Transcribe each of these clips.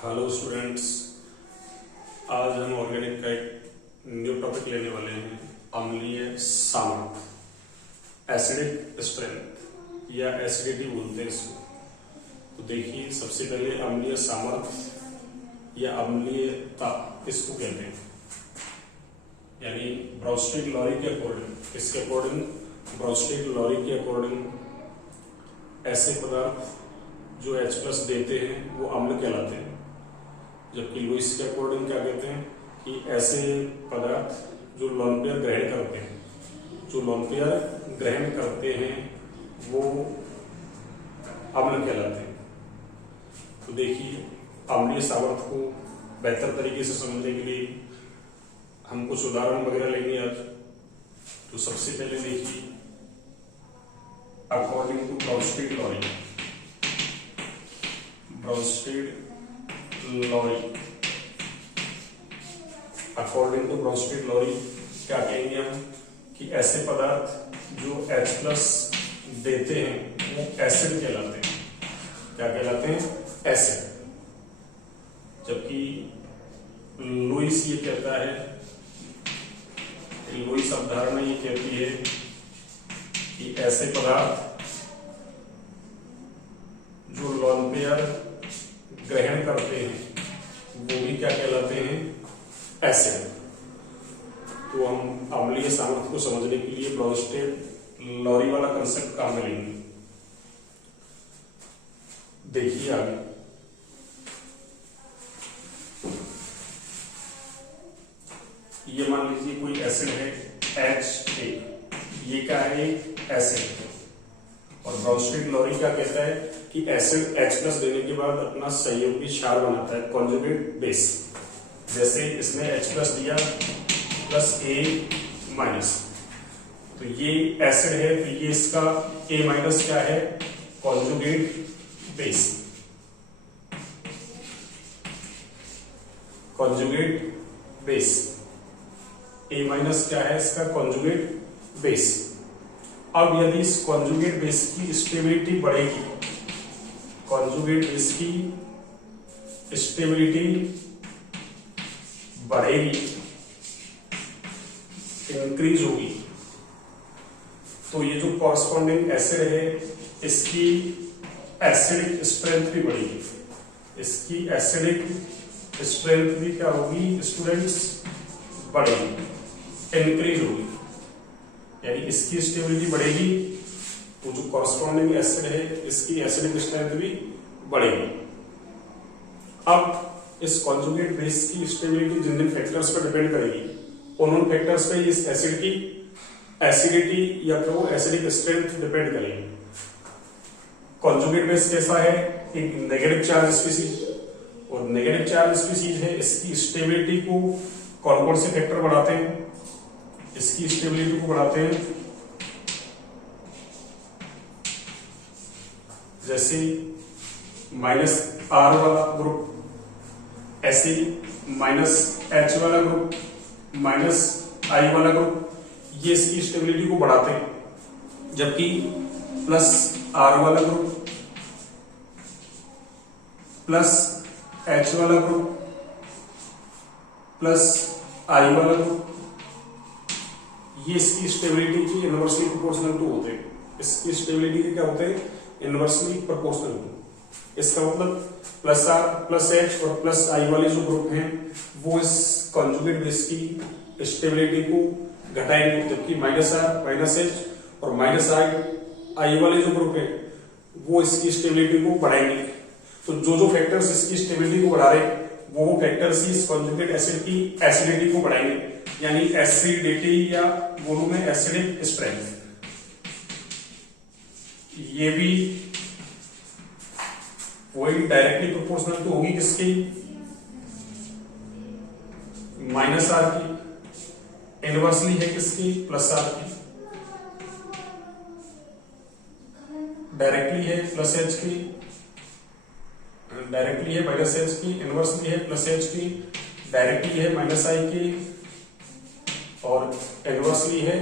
Hello students, आज हम organic का एक न्यू टॉपिक लेने वाले हैं। अम्लीय सामर्थ्य, एसिडिक स्ट्रेंथ या एसिडिटी बोलते हैं इसको। तो देखिए, सबसे पहले अम्लीय सामर्थ्य या अम्लीयता किसको कहते हैं, यानी ब्राउस्टेड लॉरी के अकॉर्डिंग, किसके अकॉर्डिंग? ब्राउस्टेड लॉरी के अकॉर्डिंग ऐसे पदार्थ जो H+ देते हैं वो अम्ल कहलाते हैं, जबकि लुईस के अकॉर्डिंग क्या कहते हैं कि ऐसे पदार्थ जो लोन पेयर ग्रहण करते हैं, वो अम्ल कहलाते हैं। तो देखिए, अम्लीय सामर्थ्य को बेहतर तरीके से समझने के लिए हम कुछ उदाहरण वगैरह लेंगे आज। तो सबसे पहले देखिए, according to Bronsted Lowry according to Bronsted Lowry क्या कहेंगे हम कि ऐसे पदार्थ जो H+ देते हैं वो एसिड कहलाते हैं। क्या कहलाते हैं? एसिड। जबकि लुईस ये कहता है, लुईस अवधारणा ये कहती है कि ऐसे पदार्थ जो लोन पेयर ग्रहण करते हैं वो भी क्या कहलाते हैं? एसिड। तो हम अम्लीय सामर्थ्य को समझने के लिए ब्राउस्टेड लॉरी वाला कंसेप्ट काम में लेंगे। देखिए आगे, ये मान लीजिए कोई एसिड है HA, ये क्या है? एसिड। और ब्राउस्टेड लॉरी क्या कहता है कि एसिड H+ देने के बाद अपना सहयोगी क्षार बनाता है, कॉन्जुगेट बेस। जैसे इसने H+ दिया +A-, तो ये एसिड है, तो ये इसका A- क्या है? Conjugate base. Conjugate base A- क्या है इसका? Conjugate base. अब यदि इस कॉन्जुगेट बेस की स्टेबिलिटी बढ़ेगी, कॉन्जुगेट बेस की स्टेबिलिटी बढ़ेगी, इंक्रीज होगी, तो ये जो कॉरस्पॉन्डिंग एसिड है इसकी एसिडिक स्ट्रेंथ भी बढ़ेगी। इसकी एसिडिक स्ट्रेंथ भी क्या होगी स्टूडेंट्स? बढ़ेगी, इंक्रीज होगी। यानी इसकी स्टेबिलिटी बढ़ेगी, तो जो कॉरस्पॉन्डिंग एसिड है इसकी एसिडिक स्ट्रेंथ भी बढ़ेगी। अब इस कॉन्जुगेट बेस की स्टेबिलिटी जिन जिन फैक्टर्स पर डिपेंड करेगी, उन फैक्टर्स पे इस एसिड की एसिडिटी या फिर वो एसिडिक स्ट्रेंथ डिपेंड करेगी। कॉन्जुगेट बेस कैसा है? एक नेगेटिव चार्ज स्पीसीज, और नेगेटिव चार्ज स्पीसीज है, इसकी स्टेबिलिटी को कौन कौन से फैक्टर बढ़ाते हैं? इसकी स्टेबिलिटी को बढ़ाते हैं जैसे -R वाला ग्रुप, ऐसे -H वाला ग्रुप, -I वाला ग्रुप, ये इसकी स्टेबिलिटी को बढ़ाते हैं। जबकि +R वाला ग्रुप, +H वाला ग्रुप, +I वाला ग्रुप, ये इसकी स्टेबिलिटी की इनवर्सली प्रोपोर्शनल टू होते हैं। इसकी स्टेबिलिटी के क्या होते हैं? Inversely proportional to. इसका मतलब +R, +H और +I वाले जो ग्रुप हैं वो इस कॉन्जुगेट बेस की स्टेबिलिटी को घटाएंगे, जबकि -R, -H और -I वाले जो ग्रुप है वो इसकी स्टेबिलिटी को बढ़ाएंगे। तो जो फैक्टर्स इसकी स्टेबिलिटी को बढ़ा रहे हैं वो फैक्टर्स ही इस कॉन्जुगेट एसिड की एसिडिटी को बढ़ाएंगे, यानी एसिडिटी या बोलूं में एसिडिक स्ट्रेंथ। ये भी वही डायरेक्टली प्रोपोर्शनल तो होगी किसकी? -R की। इनवर्सली है किसकी? +R की। डायरेक्टली है +H की, डायरेक्टली है -H की, इनवर्सली है +H की, डायरेक्टली है -I की और इनवर्सली है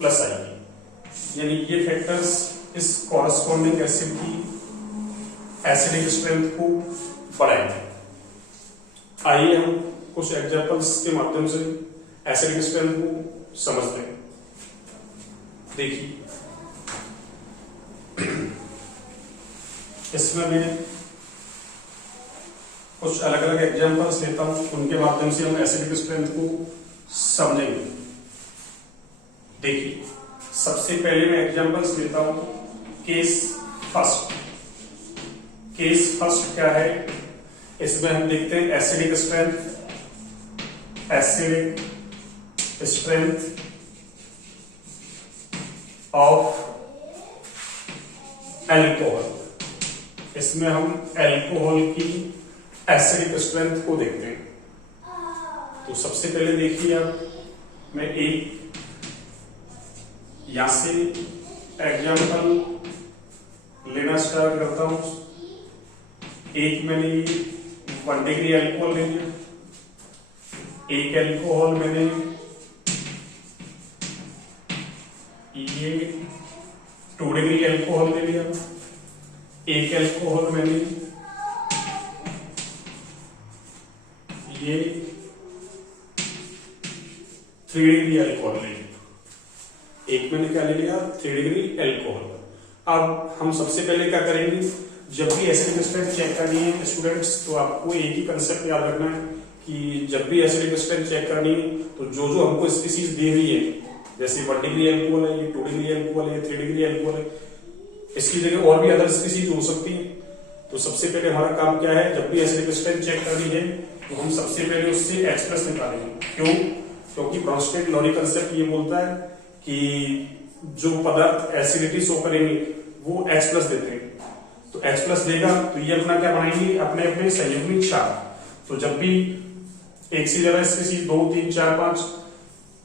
+I की। यानी ये फैक्टर्स इस कॉरस्पॉन्डिंग एसिड की एसिडिक स्ट्रेंथ को बढ़ाएंगे। आइए हम कुछ एग्जांपल्स के माध्यम से एसिडिक स्ट्रेंथ को समझते हैं। देखिए इसमें मैं कुछ अलग अलग एग्जांपल्स लेता हूं, उनके माध्यम से हम एसिडिक स्ट्रेंथ को समझेंगे। देखिए सबसे पहले मैं एग्जांपल्स लेता हूं केस फर्स्ट। केस फर्स्ट क्या है, इसमें हम देखते हैं एसिडिक स्ट्रेंथ ऑफ एल्कोहल। इसमें हम एल्कोहल की एसिडिक स्ट्रेंथ को देखते हैं। तो सबसे पहले देखिए आप, मैं एक यहां से एग्जांपल लेना स्टार्ट करता हूं। एक मैंने 1 डिग्री एल्कोहल ले लिया, एक एल्कोहल मैंने ये 2 डिग्री एल्कोहल ले लिया, एक एल्कोहल मैंने ये 3 डिग्री एल्कोहल ले लिया। एक मैंने क्या ले लिया, 3 डिग्री एल्कोहल। अब हम सबसे पहले क्या करेंगे, जब भी एसिडिक स्ट्रेंथ चेक करनी है स्टूडेंट्स, तो आपको एक ही कंसेप्ट याद रखना है कि जब भी एसिडिक स्ट्रेंथ चेक करनी है तो जो जो हमको स्पीसीज दी हुई है, जैसे 1 डिग्री एल्कोहल है, ये 2 डिग्री एल्कोहल है, 3 डिग्री एल्कोहल है, इसकी जगह और भी अदर स्पीसीज हो सकती है। तो सबसे पहले हमारा काम क्या है, जब भी एसिडिक स्ट्रेंथ चेक करनी है तो हम सबसे पहले उससे H+ निकालेंगे। क्यों? क्योंकि ब्रॉन्स्टेड लॉ कंसेप्ट ये बोलता है कि जो पदार्थ एसिडिटी शो करेंगे वो H+ देते हैं। तो H+ देगा तो ये अपना क्या बनाएंगे, अपने अपने संयुग्मिक क्षार। तो जब भी एक से ज्यादा स्पीसीज 2, 3, 4, 5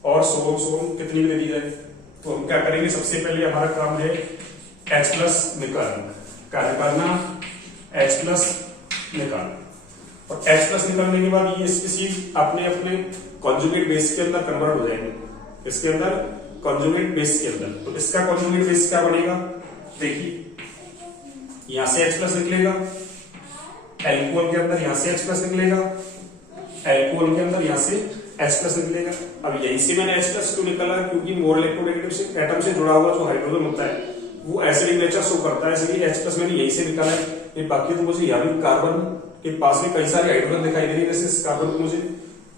और सोम कितनी भी दी जाए, तो हम क्या करेंगे, सबसे पहले हमारा काम है H+ निकालना। क्या निकालना? H+ निकालना। और H+ निकालने के बाद ये स्पीसीज अपने अपने कॉन्जुगेट बेस के अंदर कन्वर्ट हो जाएंगे। इसके अंदर कॉन्जुगेट बेस के अंदर, तो इसका कॉन्जुगेट बेस क्या बनेगा, देखिए यहां से H+ निकलेगा, एल्कोहल के अंदर यहां से H+ निकलेगा, एल्कोहल के अंदर यहां से H+ निकलेगा। अब यहीं से मैंने H+ क्यों निकाला, क्योंकि मोर इलेक्ट्रोनेगेटिव से एटम से जुड़ा हुआ जो हाइड्रोजन होता है वो एसिडिक नेचर शो करता है, इसलिए H+ मैंने यहीं से निकाला है। ये बाकी तो मुझे यहाँ भी कार्बन के पास में कई सारे हाइड्रोजन दिखाई दे रही है, जैसे इस कार्बन को मुझे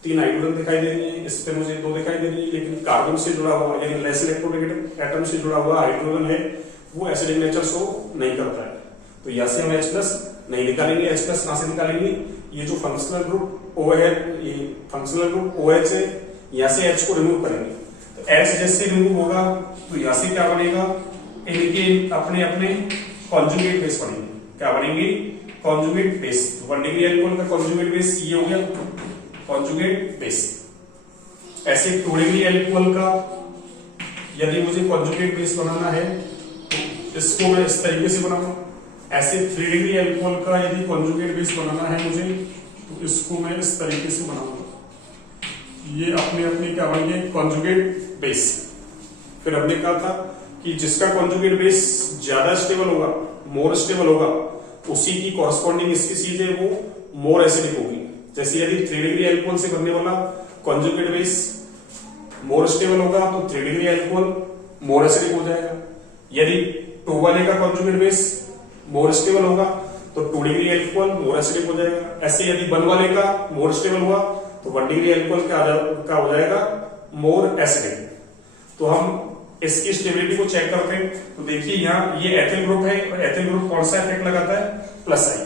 3 हाइड्रोजन दिखाई दे रही है, इस पे मुझे 2 दिखाई दे रही है, लेकिन कार्बन से जुड़ा हुआ यानी लेस इलेक्ट्रोनेगेटिव एटम से जुड़ा हुआ हाइड्रोजन है वो एसिडिक नेचर शो नहीं करता है। तो यहाँ से हम H+ नहीं निकालेंगे। H+ कहां से निकालेंगे, ये जो फंक्शनल ग्रुप O है, ये फंक्शनल ग्रुप OH है, यहाँ से H को रिमूव करेंगे। तो H जैसे रिमूव होगा तो यहाँ से क्या बनेगा, इनके अपने अपने कॉन्जुगेट बेस बनेंगे। क्या बनेंगे, कॉन्जुगेट बेस। 1 डिग्री एल्कोहल का कॉन्जुगेट बेस ये हो गया कॉन्जुगेट बेस। ऐसे 2 डिग्री एल्कोहल का यदि मुझे कॉन्जुगेट बेस बनाना है तो इसको मैं इस तरीके से बनाऊंगा। ऐसे 3 डिग्री एल्कोहल का यदि कॉन्जुगेट बेस बनाना है मुझे तो इसको मैं इस तरीके से बनाऊंगा। ये अपने अपने क्या बन गए, कॉन्जुगेट बेस। फिर हमने कहा था कि जिसका कॉन्जुगेट बेस ज्यादा स्टेबल होगा, मोर स्टेबल होगा, उसी की कॉरस्पॉन्डिंग स्पीसीज है वो मोर एसिडिक होगी। जैसे यदि 3 डिग्री एल्कोहल से बनने वाला कॉन्जुगेट बेस मोर स्टेबल होगा तो 3 डिग्री एल्कोहल मोर एसिडिक हो जाएगा। यदि 2 वाले का कॉन्जुगेट बेस मोर स्टेबल होगा तो 2 डिग्री एल्कोहल मोर एसिडिक हो जाएगा। ऐसे यदि 1 वाले का मोर स्टेबल हुआ तो 1 डिग्री एल्कोहल का हो जाएगा मोर एसिडिक। तो हम इसकी स्टेबिलिटी को चेक करते हैं। तो देखिए यहाँ ये एथिल ग्रुप है और एथिल ग्रुप कौन सा इफेक्ट लगाता है, +I।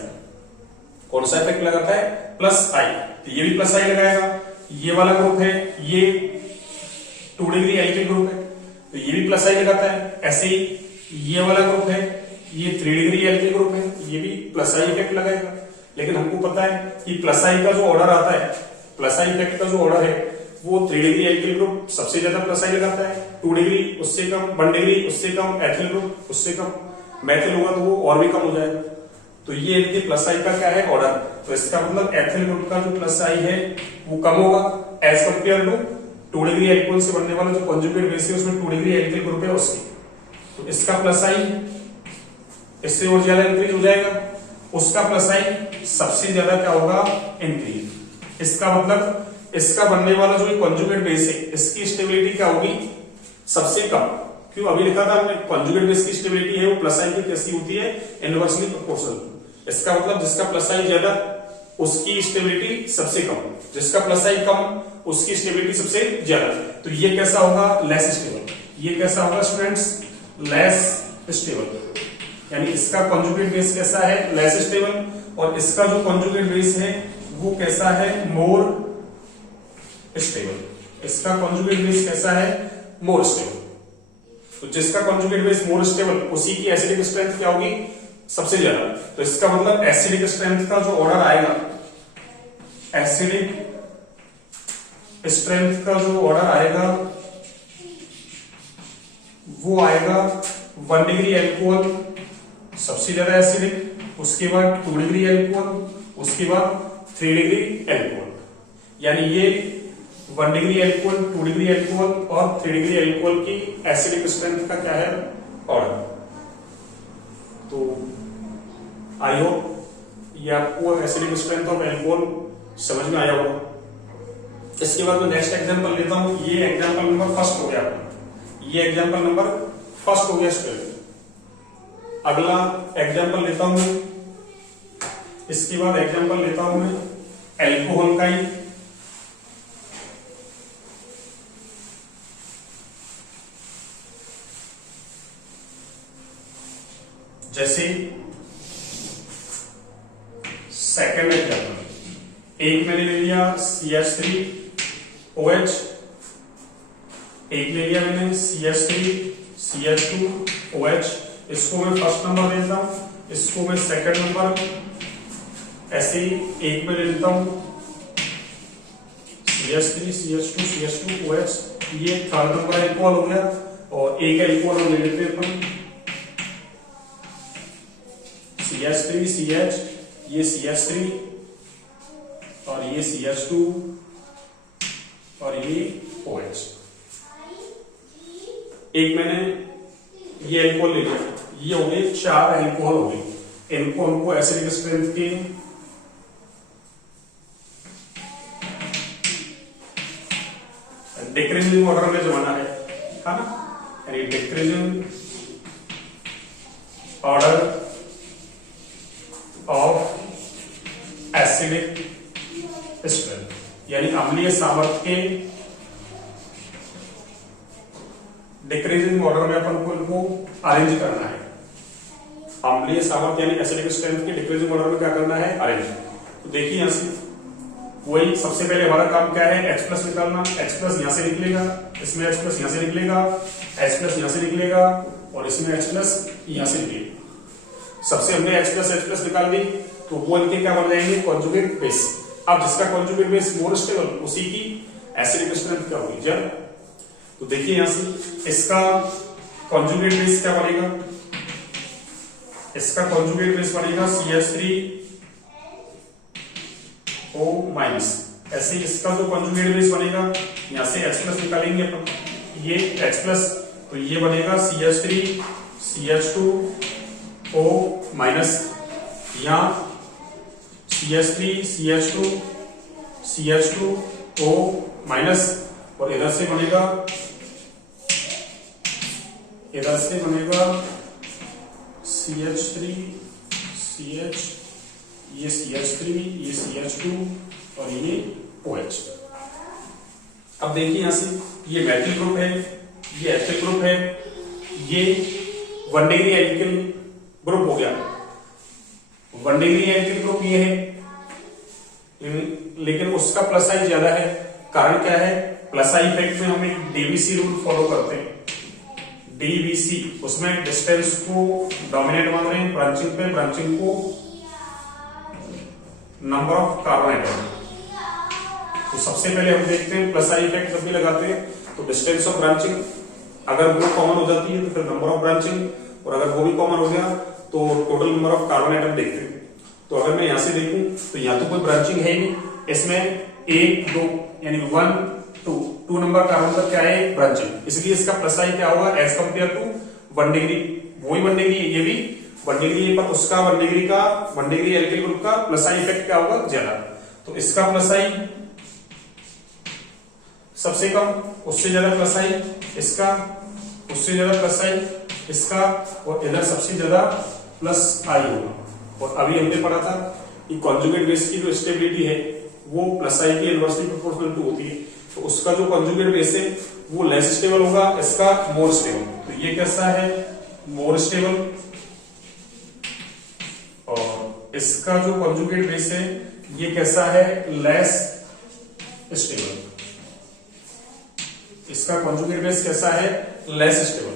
कौन सा इफेक्ट लगाता है, +I। तो ये भी +I लगाएगा। ये वाला ग्रुप है, ये 2 डिग्री एल्किल ग्रुप है तो ये भी +I लगाता है। ऐसे ही ये वाला ग्रुप है, ये 3 डिग्री एल्किल ग्रुप है, ये भी +I इफेक्ट लगाएगा। लेकिन हमको पता है कि +I का जो ऑर्डर आता है, +I इफेक्ट का जो ऑर्डर है वो 3 डिग्री एल्किल ग्रुप सबसे ज्यादा +I लगाता है, 2 डिग्री उससे कम, 1 डिग्री उससे कम, एथिल ग्रुप उससे कम, मैथिल होगा तो वो और भी कम हो जाएगा। तो ये इनके +I का क्या है, ऑर्डर। तो इसका मतलब एथिल ग्रुप का जो +I है वो कम होगा as compare to 2 degree alcohol से बनने वाला जो कॉन्जुगेट बेस है उसमें 2 डिग्री एल्किल ग्रुप है उसकी। तो इसका +I इससे और ज्यादा इंक्रीज हो जाएगा, उसका +I सबसे ज्यादा क्या होगा, इंक्रीज। इसका मतलब इसका बनने वाला जो कॉन्जुगेट बेस है इसकी स्टेबिलिटी क्या होगी, सबसे कम। क्यों, अभी लिखा था हमने कॉन्जुगेट बेस की स्टेबिलिटी है वो प्लस आई की कैसी होती है, इनवर्सली प्रोपोर्शनल। इसका मतलब जिसका प्लस आई ज्यादा उसकी स्टेबिलिटी सबसे कम, जिसका प्लस आई कम उसकी स्टेबिलिटी सबसे ज्यादा। तो ये कैसा होगा, लेस स्टेबल। ये कैसा होगा स्टूडेंट्स, लेस स्टेबल। यानी इसका कॉन्जुगेट बेस कैसा है, लेस स्टेबल, और इसका जो कॉन्जुगेट बेस है वो कैसा है, मोर स्टेबल। इसका कॉन्जुगेट बेस कैसा है, मोर स्टेबल। तो जिसका कॉन्जुगेट बेस मोर स्टेबल उसी की एसिडिक स्ट्रेंथ क्या होगी, सबसे ज्यादा। तो इसका मतलब एसिडिक स्ट्रेंथ का जो ऑर्डर आएगा, एसिडिक स्ट्रेंथ का जो ऑर्डर आएगा वो आएगा 1 डिग्री एल्कोहल सबसे ज्यादा एसिडिक, उसके बाद 2 डिग्री एल्कोहल, उसके बाद 3 डिग्री एल्कोहल। यानी ये 1 डिग्री एल्कोहल, 2 डिग्री एल्कोहल और 3 डिग्री एल्कोहल की एसिडिक स्ट्रेंथ का क्या है, ऑर्डर। तो आई होप ये आपको एसिडिक स्ट्रेंथ ऑफ एल्कोहल समझ में आया होगा। इसके बाद मैं नेक्स्ट एग्जांपल लेता हूं। ये एग्जांपल नंबर फर्स्ट हो गया, ये एग्जांपल नंबर फर्स्ट हो गया स्टूडेंट। अगला एग्जांपल लेता हूं, इसके बाद एग्जांपल लेता हूं मैं एल्कोहल का ही। जैसे सेकंड एग्जांपल, एक मैंने ले लिया CH3OH, एक ले लिया मैंने CH3CH2OH। इसको मैं फर्स्ट नंबर देता हूं, इसको मैं सेकंड नंबर, ऐसे ही एक में ले लेता हूं CH3CH2CH2OH, ये थर्ड नंबर एल्कोहल हो गया। और एक एल्कोहल ले लेते हैं अपन CH3CH, ये CH3 और ये CH2 और ये OH। एक मैंने ये एल्कोहल ले लिया, ये हो गए 4 एल्कोहल हो गए। इनको हमको एसिडिक स्ट्रेंथ के डिक्रीजिंग ऑर्डर में जमाना है ना, यानी decreasing order of acidic strength, यानी अम्लीय सामर्थ्य के डिक्रीजिंग ऑर्डर में अपन को इनको अरेंज करना है। अम्लीय सामर्थ्य यानी एसिडिक स्ट्रेंथ के डिक्रीजिंग ऑर्डर में क्या करना है, अरेंज। तो देखिए यहां से वही सबसे पहले हमारा काम क्या है, H प्लस निकालना। H प्लस यहां से निकलेगा, इसमें H प्लस यहां से निकलेगा, H प्लस यहां से निकलेगा और इसमें H प्लस यहां से निकलेगा। सबसे हमने H प्लस निकाल दी, तो वो इनके क्या बन जाएंगे, कॉन्जुगेट बेस। अब जिसका कॉन्जुगेट बेस मोर स्टेबल उसी की एसिडिक स्ट्रेंथ क्या होगी, जब। तो देखिए यहां से इसका कॉन्जुगेट बेस क्या बनेगा, इसका कॉन्जुगेट बेस बनेगा CH3O-। ऐसे इसका जो कॉन्जुगेट बेस बनेगा, यहां से H प्लस निकालेंगे अपन, ये H प्लस, तो ये बनेगा CH3CH2O-, यहां CH3CH2CH2O-, और इधर से बनेगा CH3CH, ये CH3, ये CH2 और ये OH। अब देखिए यहां से ये मेथिल ग्रुप है, ये एथिल ग्रुप है, ये 1 डिग्री एल्किल ग्रुप हो गया। 1 डिग्री एल्किल ग्रुप ये है, लेकिन उसका प्लस आई ज्यादा है। कारण क्या है, प्लस आई इफेक्ट में हम एक DBC रूल फॉलो करते हैं। DBC, उसमें डिस्टेंस को डोमिनेट मान रहे हैं ब्रांचिंग पे, ब्रांचिंग को नंबर ऑफ कार्बन एटम। तो सबसे पहले हम देखते हैं प्लस आई इफेक्ट जब भी लगाते हैं तो डिस्टेंस ऑफ ब्रांचिंग, अगर वो कॉमन हो जाती है तो फिर नंबर ऑफ ब्रांचिंग, और अगर वो भी कॉमन हो गया तो total number of carbon atom देखते हैं। तो अगर मैं यहां से देखूं तो यहां तो कोई ब्रांचिंग है ही नहीं, इसमें 1 2 यानी 1 2 नंबर कार्बन का क्या है, ब्रांचिंग। इसलिए इसका प्लस आई क्या होगा एज कंपेयर टू 1 डिग्री, वही 1 डिग्री, ये भी 1 डिग्री, पर उसका 1 डिग्री एल्किल ग्रुप का प्लस आई इफेक्ट क्या होगा, ज्यादा। तो इसका प्लस आई सबसे कम, उससे ज्यादा प्लस आई इसका, उससे ज्यादा प्लस आई इसका, और इधर सबसे ज्यादा प्लस आई होगा। और अभी हमने पढ़ा था कि कॉन्जुगेट बेस की जो स्टेबिलिटी है वो प्लस आई की इनवर्सली प्रोपोर्शनल टू होती है, तो उसका जो कॉन्जुगेट बेस है वो लेस स्टेबल होगा, इसका मोर स्टेबल। तो ये कैसा है, मोर स्टेबल, और इसका जो कॉन्जुगेट बेस है ये कैसा है, लेस स्टेबल। इसका कॉन्जुगेट बेस कैसा है, लेस स्टेबल।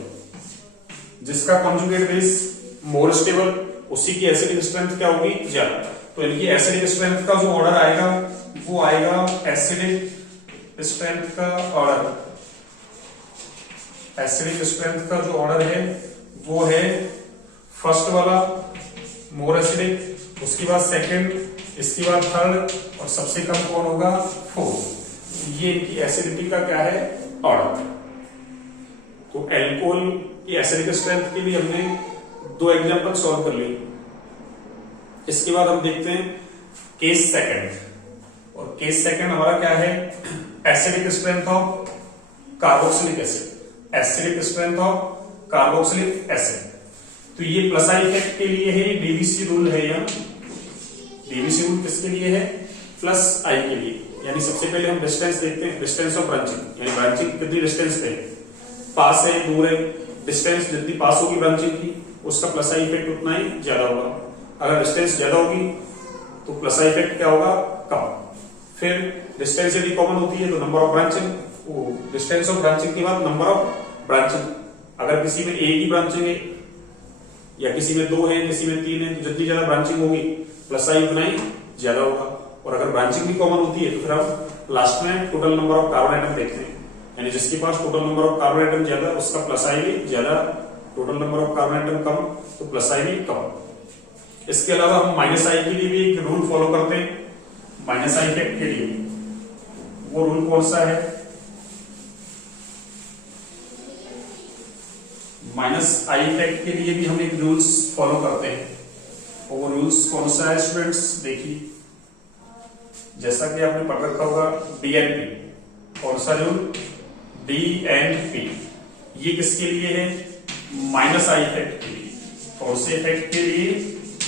जिसका कॉन्जुगेट बेस मोर स्टेबल उसी की एसिडिक स्ट्रेंथ क्या होगी, ज्यादा। तो इनकी एसिडिक स्ट्रेंथ का जो ऑर्डर आएगा वो आएगा एसिडिक स्ट्रेंथ का ऑर्डर, एसिडिक स्ट्रेंथ का जो ऑर्डर है वो है फर्स्ट वाला मोर एसिडिक, उसके बाद सेकंड, इसके बाद थर्ड, और सबसे कम कौन होगा, फोर्थ। ये इनकी एसिडिटी का क्या है, ऑर्डर। तो एल्कोहल की एसिडिक स्ट्रेंथ के लिए हमने 2 एग्जांपल सॉल्व कर लिए। इसके बाद हम देखते हैं केस सेकंड, और केस सेकंड हमारा क्या है, acidic strength of carboxylic acid, acidic strength of carboxylic acid. तो ये प्लस आई इफेक्ट के लिए है, डीवीसी रूल है यहाँ। डीवीसी रूल किसके लिए है, प्लस आई के लिए। यानी सबसे पहले हम डिस्टेंस देखते हैं, डिस्टेंस ऑफ ब्रांचिंग, यानी ब्रांचिंग कितनी डिस्टेंस पे, पास है दूर है, डिस्टेंस जितनी पास होगी ब्रांचिंग की उसका प्लस आई इफेक्ट उतना ही ज्यादा होगा। अगर डिस्टेंस ज्यादा होगी तो प्लस आई इफेक्ट क्या होगा, कम। फिर डिस्टेंस यदि कॉमन होती है तो number of branching, distance of branching के बाद नंबर ऑफ ब्रांचिंग। अगर किसी में एक ही ब्रांचिंग है या किसी में 2 है, किसी में 3 है, तो जितनी ज्यादा ब्रांचिंग होगी प्लस आई उतना ही ज्यादा होगा। और अगर ब्रांचिंग भी कॉमन होती है तो फिर हम लास्ट में total number of carbon atom देखते हैं, यानी जिसके पास total number of carbon atom ज्यादा उसका प्लस आई भी ज्यादा, total number of carbon atom कम तो प्लस आई भी कम। इसके अलावा हम माइनस आई के लिए भी एक रूल फॉलो करते हैं, माइनस आई इफेक्ट के लिए। वो रूल कौन सा है, माइनस आई इफेक्ट के लिए भी हम एक रूल्स फॉलो करते हैं, और वो रूल्स कौन सा है स्टूडेंट्स, देखिए जैसा कि आपने पढ़ रखा होगा डीएनपी। कौन सा रूल, डीएनपी। ये किसके लिए है, माइनस आई इफेक्ट के लिए। कौन से इफेक्ट के लिए,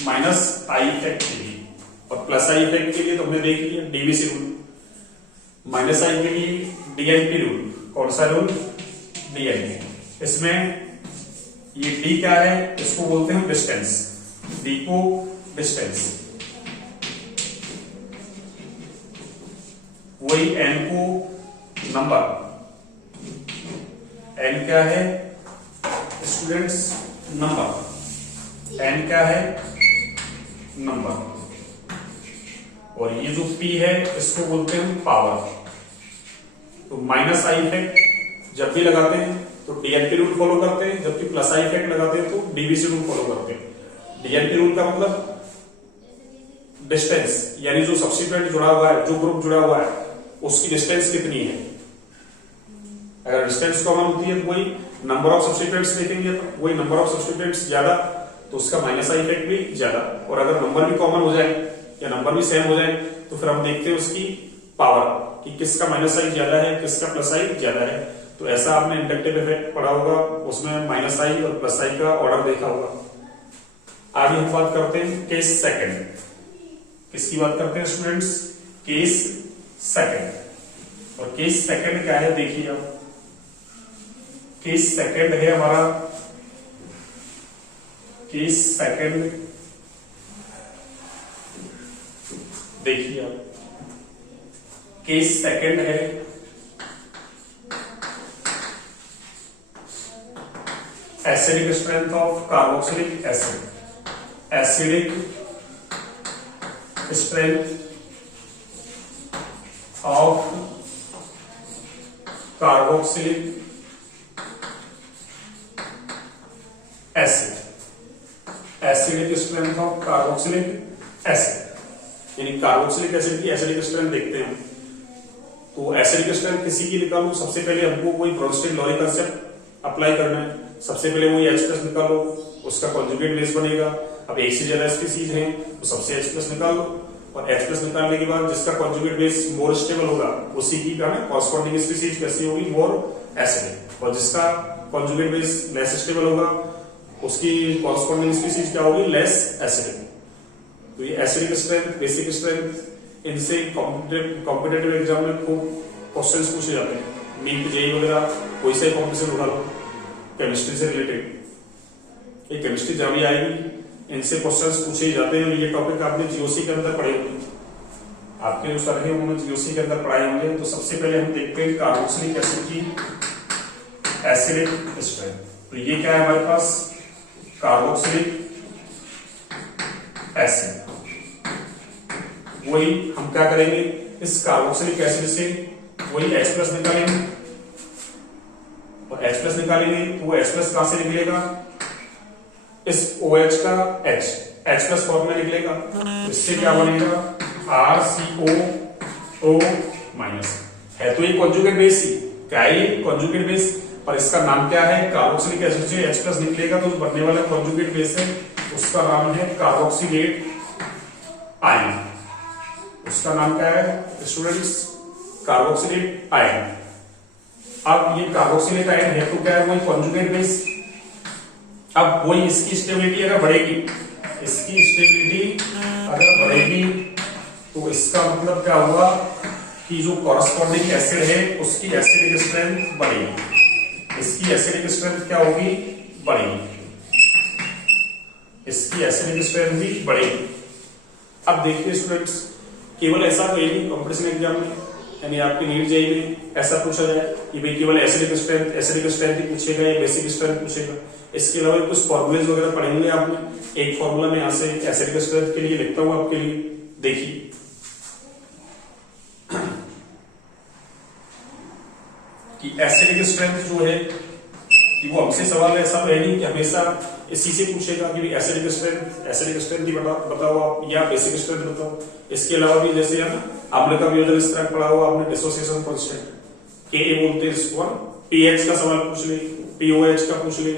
माइनस आई इफेक्ट के लिए। और प्लस आई इफेक्ट के लिए तो हमने देख लिया डीवीसी रूल। माइनस आई के लिए डीएनपी रूल। कौन सा रूल, डीएनपी। इसमें ये डी क्या है, इसको बोलते हैं डिस्टेंस, डी को डिस्टेंस, वही एन को नंबर। एन क्या है स्टूडेंट्स, नंबर। एन क्या है, नंबर। और ये जो पी है इसको बोलते हैं पावर। तो माइनस आई इफेक्ट जब भी लगाते हैं तो डीएनपी रूल फॉलो करते हैं, जबकि प्लस आई इफेक्ट लगाते हैं तो डीवीसी रूल फॉलो करते हैं। डीएनपी रूल का मतलब डिस्टेंस, यानी जो सब्स्टिट्यूएंट जुड़ा हुआ है, जो ग्रुप जुड़ा हुआ है उसकी डिस्टेंस कितनी है। अगर डिस्टेंस कॉमन होती है तो वही नंबर ऑफ सब्स्टिट्यूएंट्स देखेंगे, वही नंबर ऑफ सब्स्टिट्यूएंट्स ज्यादा तो उसका माइनस आई इफेक्ट भी ज्यादा। और अगर नंबर भी कॉमन हो जाए या नंबर भी सेम हो जाए तो फिर हम देखते हैं उसकी पावर कि किसका माइनस आई ज्यादा है, किसका प्लस आई ज्यादा है। तो ऐसा आपने इंडक्टिव इफेक्ट पढ़ा होगा, उसमें माइनस आई और प्लस आई का ऑर्डर देखा होगा। आगे हम बात करते हैं केस सेकंड। किसकी बात करते हैं स्टूडेंट्स, केस सेकंड। और केस सेकंड क्या है देखिए आप, केस सेकंड है हमारा, केस सेकंड देखिए आप, केस सेकंड है acidic strength of carboxylic acid, acidic strength of carboxylic acid, acidic strength of carboxylic acid. यानी कार्बोक्सिलिक एसिड की एसिडिक स्ट्रेंथ देखते हैं। तो एसिडिक स्ट्रेंथ किसी की निकालो, सबसे पहले हमको कोई ब्रोंस्टेड लॉ कंसेप्ट अप्लाई करना है। सबसे पहले वही H+ निकालो, उसका कॉन्जुगेट बेस बनेगा। अब एक से ज्यादा स्पीसीज हैं तो सबसे H+ निकालो और H प्लस निकालने के बाद जिसका कॉन्जुगेट बेस मोर स्टेबल होगा उसी की कॉरस्पॉन्डिंग स्पीशीज कैसी होगी, मोर एसिडिक, और जिसका कॉन्जुगेट बेस लेस स्टेबल होगा उसकी कॉरस्पॉन्डिंग स्पीशीज क्या होगी, लेस एसिडिक। तो ये एसिडिक स्ट्रेंथ, बेसिक स्ट्रेंथ, इनसे कॉम्पिटेटिव एग्जाम में खूब क्वेश्चंस पूछे जाते हैं। नीट जेईई वगैरह कोई सा कॉम्पिटिशन उठा लो केमिस्ट्री से रिलेटेड, ये केमिस्ट्री जब भी आएगी इनसे क्वेश्चंस पूछे जाते हैं। ये टॉपिक आपने जीओसी के अंदर पढ़े होंगे, आपके जो सर है उन्होंने जीओसी के अंदर पढ़ाए होंगे। तो सबसे पहले हम देखते हैं कार्बोक्सिलिक एसिड की एसिडिक स्ट्रेंथ। तो ये क्या है हमारे पास, कार्बोक्सिलिक एसिड। वही हम क्या करेंगे, इस कार्बोक्सिलिक एसिड से वही H प्लस निकालेंगे, और H प्लस निकालेंगे तो वो H प्लस कहां से निकलेगा, इस OH का H प्लस फॉर्म में निकलेगा। तो इससे क्या बनेगा, RCOO माइनस। है तो ये कॉन्जुगेट बेस ही, क्या है ये कॉन्जुगेट बेस, पर इसका नाम क्या है, कार्बोक्सिलिक एसिड से H प्लस निकलेगा तो बनने वाला कॉन्जुगेट बेस है उसका नाम है कार्बोक्सिलेट आयन। उसका नाम क्या है स्टूडेंट्स, कार्बोक्सिलेट आयन। अब ये कार्बोक्सिलेट आयन है तो क्या है, वही कॉन्जुगेट बेस। अब वही इसकी स्टेबिलिटी अगर बढ़ेगी, इसकी स्टेबिलिटी अगर बढ़ेगी तो इसका मतलब क्या होगा कि जो कॉरस्पॉन्डिंग एसिड है उसकी एसिडिक स्ट्रेंथ बढ़ेगी, इसकी एसिडिक स्ट्रेंथ क्या होगी, बढ़ेगी, इसकी एसिडिक स्ट्रेंथ भी बढ़ेगी। अब देखिए स्टूडेंट्स, केवल ऐसा तो नहीं कॉम्पिटिशन एग्जाम में, यानी आपकी नीट जेईई में ऐसा पूछा जाए कि भाई केवल एसिडिक स्ट्रेंथ ही पूछेगा या बेसिक स्ट्रेंथ पूछेगा। इसके अलावा कुछ फॉर्मूलेज वगैरह पढ़ेंगे आपने। एक फॉर्मूला में यहाँ से एसिडिक स्ट्रेंथ के लिए लिखता हूं आपके लिए, देखिए कि एसिडिक स्ट्रेंथ जो है कि वो हमसे सवाल ऐसा तो है नहीं कि हमेशा इसी से पूछेगा कि एसिडिक स्ट्रेंथ ही बताओ आप या बेसिक स्ट्रेंथ बताओ। इसके अलावा भी जैसे है ना अम्ल का वियोजन स्थिरांक पढ़ा हुआ आपने, डिसोसिएशन कांस्टेंट Ka बोलते हैं इसको, pH का सवाल पूछ ले, pOH का पूछ ले, है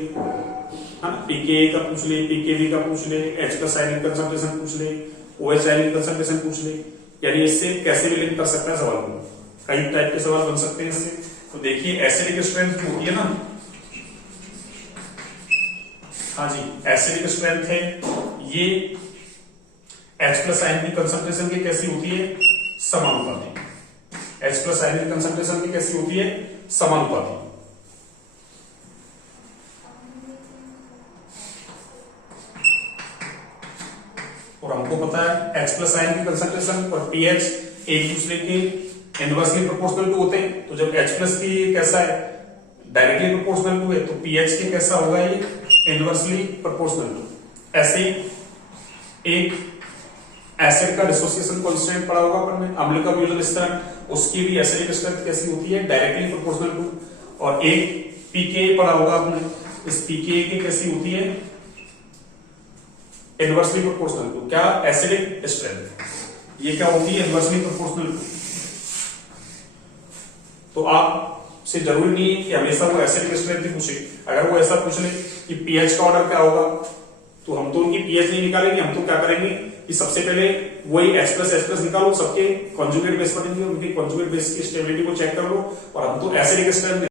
ना, pKa का पूछ ले, pKb का पूछ ले, H का साइनिक कंसंट्रेशन पूछ ले, OH साइनिक कंसंट्रेशन पूछ ले। यानी इससे कैसे भी लिंक कर सकता है सवाल को, कई टाइप के सवाल बन सकते हैं इससे। तो देखिए एसिडिक स्ट्रेंथ जो होती है ना, हाँ जी, एसिडिक स्ट्रेंथ है ये H प्लस आयन की कंसंट्रेशन की कैसी होती है, समानुपाती। H प्लस आयन की कंसंट्रेशन की कैसी होती है, समानुपाती। और हमको पता है H प्लस आयन की कंसंट्रेशन और pH एक दूसरे के इनवर्सली प्रोपोर्शनल टू होते हैं। तो जब H प्लस की कैसा है, डायरेक्टली प्रोपोर्शनल टू है, तो pH के कैसा होगा, ये इनवर्सली प्रोपोर्शनल टू। ऐसे एक एसिड का डिसोसिएशन कांस्टेंट पढ़ा होगा अपन ने, अम्ल का वियोजन स्थिरांक, उसकी भी एसिडिक स्ट्रेंथ कैसी होती है, डायरेक्टली प्रोपोर्शनल टू। और एक pKa पढ़ा होगा आपने, इस pKa की कैसी होती है, इनवर्सली प्रोपोर्शनल टू क्या, एसिडिक स्ट्रेंथ। ये क्या होती है, इनवर्सली प्रोपोर्शनल टू। तो आप से जरूरी नहीं है कि हमेशा वो एसिडिक स्ट्रेंथ ही पूछे। अगर वो ऐसा पूछ ले कि pH का ऑर्डर क्या होगा, तो हम तो उनकी pH नहीं निकालेंगे, हम तो क्या करेंगे कि सबसे पहले वही H प्लस निकालो, सबके कॉन्जुगेट बेस बनेंगे, उनके कॉन्जुगेट बेस की स्टेबिलिटी को चेक कर लो, और हम तो एसिडिक स्ट्रेंथ